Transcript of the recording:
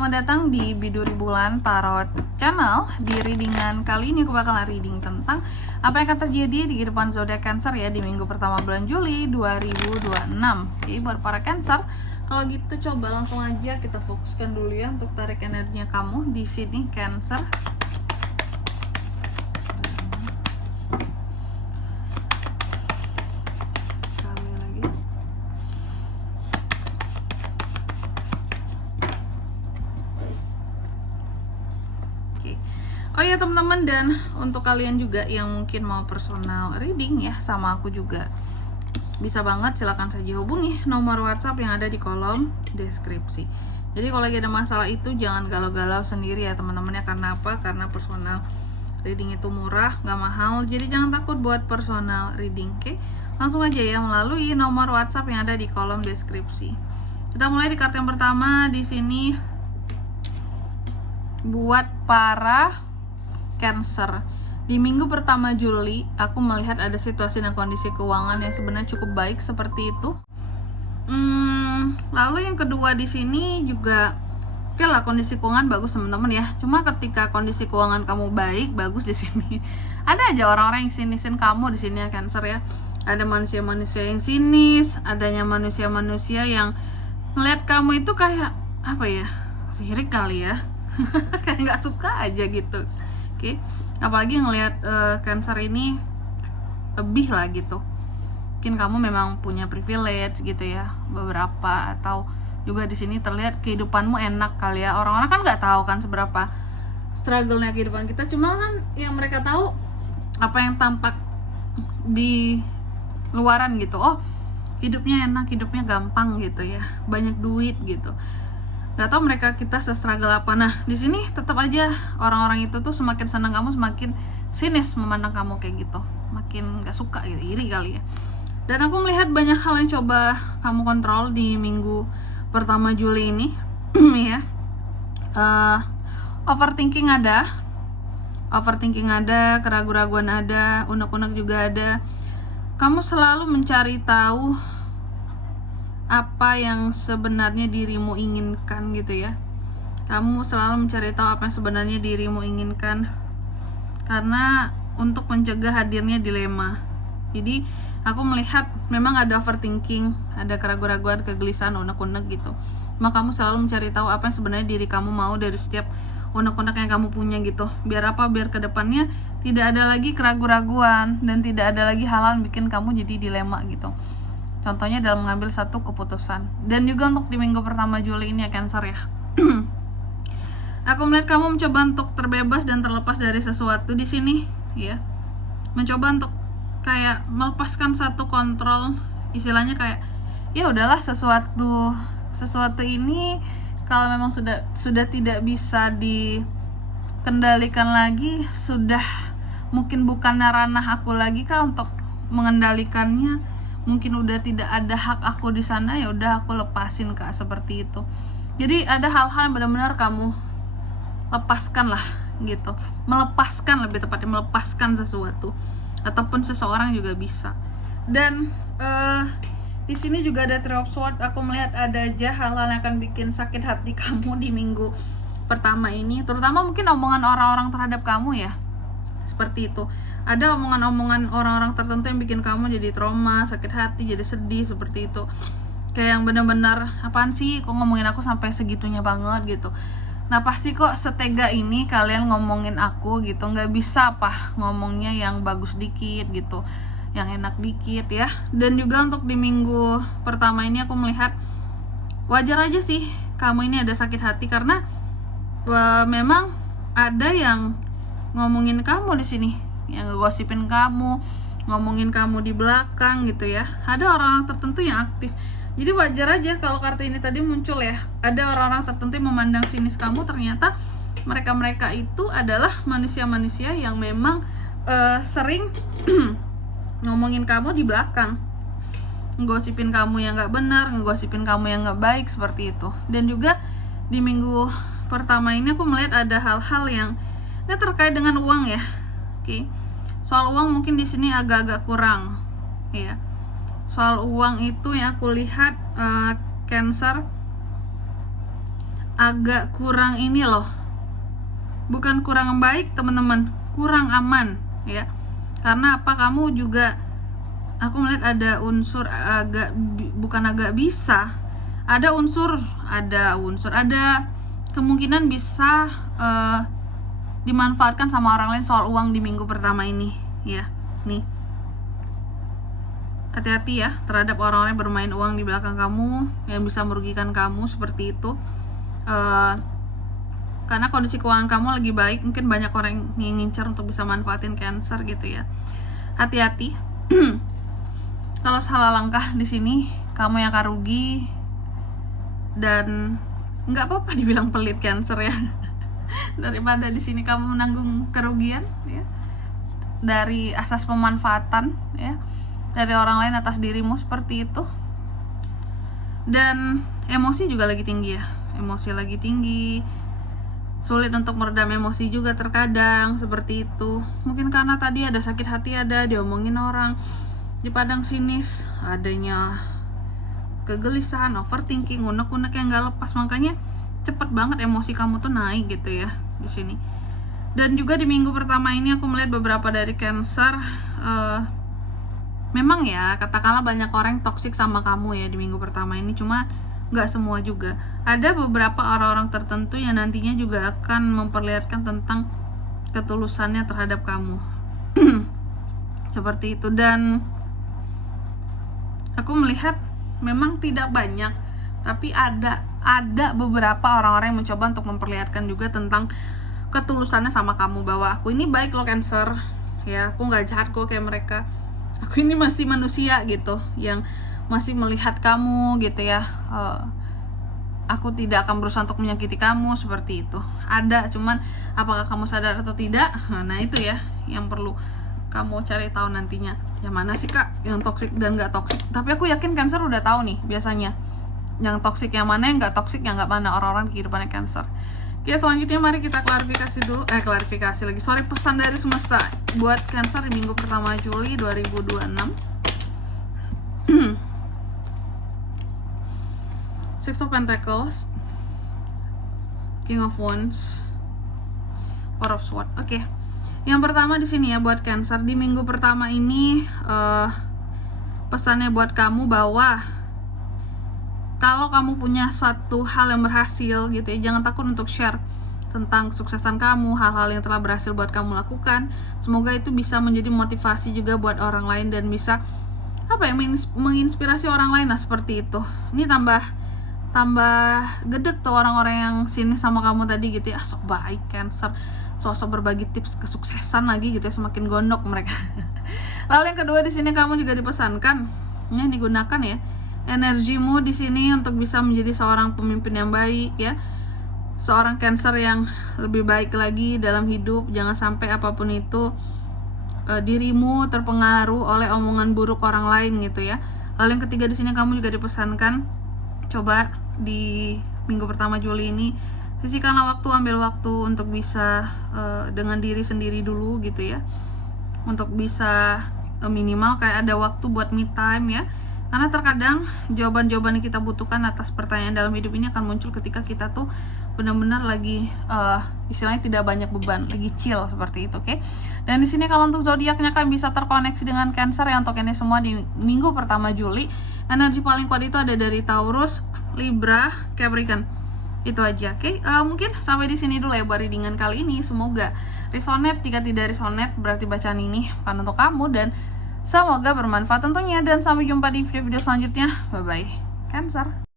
selamat datang di Biduri Bulan Tarot Channel. Di readingan kali ini aku bakalan reading tentang apa yang akan terjadi di kehidupan zodiak Cancer ya di minggu pertama bulan Juli 2026. Jadi buat para Cancer, kalau gitu coba langsung aja kita fokuskan dulu ya untuk tarik energinya kamu di sini Cancer. Oh ya teman-teman, dan untuk kalian juga yang mungkin mau personal reading ya sama aku juga, bisa banget silakan saja hubungi nomor WhatsApp yang ada di kolom deskripsi. Jadi kalau lagi ada masalah itu jangan galau-galau sendiri ya teman-teman ya. Karena apa? Karena personal reading itu murah, nggak mahal. Jadi jangan takut buat personal reading, oke? Langsung aja ya melalui nomor WhatsApp yang ada di kolom deskripsi. Kita mulai di kartu yang pertama di sini buat para Cancer. Di minggu pertama Juli, aku melihat ada situasi dan kondisi keuangan yang sebenarnya cukup baik seperti itu. Lalu yang kedua di sini juga, oke lah, kondisi keuangan bagus teman-teman ya. Cuma ketika kondisi keuangan kamu baik, bagus di sini, ada aja orang-orang yang sinisin kamu di sini ya Cancer ya. Ada manusia-manusia yang sinis, adanya manusia-manusia yang ngeliat kamu itu kayak apa ya? Sirik kali ya. Kayak nggak suka aja gitu. Oke, apalagi ngelihat Cancer ini lebih lah gitu. Mungkin kamu memang punya privilege gitu ya, beberapa, atau juga di sini terlihat kehidupanmu enak kali ya. Orang-orang kan nggak tahu kan seberapa struggle-nya kehidupan kita. Cuma kan yang mereka tahu apa yang tampak di luaran gitu. Oh, hidupnya enak, hidupnya gampang gitu ya, banyak duit gitu. Gak tau mereka kita se-struggle apa. Nah di sini tetap aja orang-orang itu tuh semakin senang kamu, semakin sinis memandang kamu kayak gitu, makin gak suka gitu, iri kali ya. Dan aku melihat banyak hal yang coba kamu kontrol di minggu pertama Juli ini ya. Overthinking ada, keraguan-raguan ada, unek-unek juga ada. Kamu selalu mencari tahu apa yang sebenarnya dirimu inginkan gitu ya. Kamu selalu mencari tahu apa yang sebenarnya dirimu inginkan, karena untuk mencegah hadirnya dilema. Jadi aku melihat memang ada overthinking, ada keraguan-raguan, kegelisahan, unek-unek gitu. Maka kamu selalu mencari tahu apa yang sebenarnya diri kamu mau dari setiap unek-unek yang kamu punya gitu. Biar apa? Biar kedepannya tidak ada lagi keraguan-raguan dan tidak ada lagi hal-hal yang bikin kamu jadi dilema gitu. Contohnya dalam mengambil satu keputusan. Dan juga untuk di minggu pertama Juli ini ya Cancer ya. Aku melihat kamu mencoba untuk terbebas dan terlepas dari sesuatu di sini ya. Mencoba untuk kayak melepaskan satu kontrol, istilahnya kayak ya udahlah, sesuatu ini kalau memang sudah tidak bisa dikendalikan lagi, sudah mungkin bukan ranah aku lagi kah untuk mengendalikannya. Mungkin udah tidak ada hak aku di sana, ya udah aku lepasin Kak, seperti itu. Jadi ada hal-hal yang benar-benar kamu lepaskan lah gitu. Melepaskan, lebih tepatnya melepaskan sesuatu ataupun seseorang juga bisa. Dan di sini juga ada Three of Swords. Aku melihat ada aja hal-hal yang akan bikin sakit hati kamu di minggu pertama ini, terutama mungkin omongan orang-orang terhadap kamu ya. Seperti itu. Ada omongan-omongan orang-orang tertentu yang bikin kamu jadi trauma, sakit hati, jadi sedih seperti itu. Kayak yang benar-benar apaan sih kok ngomongin aku sampai segitunya banget gitu. Nah pasti kok setega ini kalian ngomongin aku gitu. Nggak bisa apa ngomongnya yang bagus dikit gitu, yang enak dikit ya. Dan juga untuk di minggu pertama ini aku melihat wajar aja sih kamu ini ada sakit hati, karena memang ada yang ngomongin kamu di sini, yang ngegosipin kamu, ngomongin kamu di belakang gitu ya. Ada orang-orang tertentu yang aktif. Jadi wajar aja kalau kartu ini tadi muncul ya. Ada orang-orang tertentu yang memandang sinis kamu, ternyata mereka itu adalah manusia-manusia yang memang sering ngomongin kamu di belakang, ngegosipin kamu yang gak benar, ngegosipin kamu yang gak baik, seperti itu. Dan juga di minggu pertama ini aku melihat ada hal-hal yang ini terkait dengan uang ya. Oke. Soal uang mungkin di sini agak-agak kurang ya. Soal uang itu yang aku lihat Cancer, agak kurang ini loh, bukan kurang baik teman-teman, kurang aman ya. Karena apa, kamu juga, aku melihat ada unsur bukan agak bisa, ada kemungkinan bisa dimanfaatkan sama orang lain soal uang di minggu pertama ini ya. Nih, hati-hati ya terhadap orang-orang yang bermain uang di belakang kamu yang bisa merugikan kamu seperti itu. Karena kondisi keuangan kamu lagi baik, mungkin banyak orang yang ngincer untuk bisa manfaatin Cancer gitu ya. Hati-hati. Kalau salah langkah di sini kamu yang akan rugi, dan nggak apa-apa dibilang pelit Cancer ya. Daripada di sini kamu menanggung kerugian ya dari asas pemanfaatan ya dari orang lain atas dirimu seperti itu. Dan emosi juga lagi tinggi ya, emosi lagi tinggi, sulit untuk meredam emosi juga terkadang seperti itu. Mungkin karena tadi ada sakit hati, ada diomongin orang, dipandang sinis, adanya kegelisahan, overthinking, unek-unek yang gak lepas, makanya cepet banget emosi kamu tuh naik gitu ya di sini. Dan juga di minggu pertama ini aku melihat beberapa dari Cancer, memang ya katakanlah banyak orang yang toksik sama kamu ya di minggu pertama ini, cuma nggak semua juga. Ada beberapa orang-orang tertentu yang nantinya juga akan memperlihatkan tentang ketulusannya terhadap kamu. Seperti itu. Dan aku melihat memang tidak banyak, tapi ada beberapa orang-orang yang mencoba untuk memperlihatkan juga tentang ketulusannya sama kamu, bahwa aku ini baik loh Cancer ya, aku nggak jahat kok kayak mereka, aku ini masih manusia gitu yang masih melihat kamu gitu ya. Aku tidak akan berusaha untuk menyakiti kamu seperti itu. Ada, cuman apakah kamu sadar atau tidak, nah itu ya yang perlu kamu cari tahu nantinya. Yang mana sih kak yang toksik dan nggak toksik? Tapi aku yakin Cancer udah tahu nih biasanya yang toksik yang mana, yang nggak toksik yang nggak mana orang-orang di kehidupannya Cancer. Oke, selanjutnya mari kita klarifikasi dulu. Klarifikasi lagi. Sorry, pesan dari semesta buat Cancer di minggu pertama Juli 2026. Six of Pentacles, King of Wands, Four of Swords. Oke. Yang pertama di sini ya buat Cancer di minggu pertama ini, pesannya buat kamu bahwa kalau kamu punya suatu hal yang berhasil gitu ya, jangan takut untuk share tentang kesuksesan kamu, hal-hal yang telah berhasil buat kamu lakukan. Semoga itu bisa menjadi motivasi juga buat orang lain dan bisa menginspirasi orang lain lah seperti itu. Ini tambah gedek tuh orang-orang yang sini sama kamu tadi gitu ya, sok baik Cancer, sok berbagi tips kesuksesan lagi gitu ya, semakin gondok mereka. Lalu yang kedua di sini kamu juga dipesankan ya, digunakan ya energimu di sini untuk bisa menjadi seorang pemimpin yang baik ya, seorang Cancer yang lebih baik lagi dalam hidup. Jangan sampai apapun itu dirimu terpengaruh oleh omongan buruk orang lain gitu ya. Lalu yang ketiga di sini kamu juga dipesankan, coba di minggu pertama Juli ini sisihkanlah waktu, ambil waktu untuk bisa dengan diri sendiri dulu gitu ya, untuk bisa minimal kayak ada waktu buat me time ya. Karena terkadang jawaban-jawaban yang kita butuhkan atas pertanyaan dalam hidup ini akan muncul ketika kita tuh benar-benar lagi istilahnya tidak banyak beban, lagi chill seperti itu, oke? Dan di sini kalau untuk zodiaknya kan bisa terkoneksi dengan Cancer ya untuk ini semua di minggu pertama Juli. Energi paling kuat itu ada dari Taurus, Libra, Capricorn. Itu aja, oke? Mungkin sampai di sini dulu ya buat readingan kali ini. Semoga resonate. Jika tidak resonate berarti bacaan ini bukan untuk kamu, dan semoga bermanfaat tentunya. Dan sampai jumpa di video-video selanjutnya. Bye bye Cancer.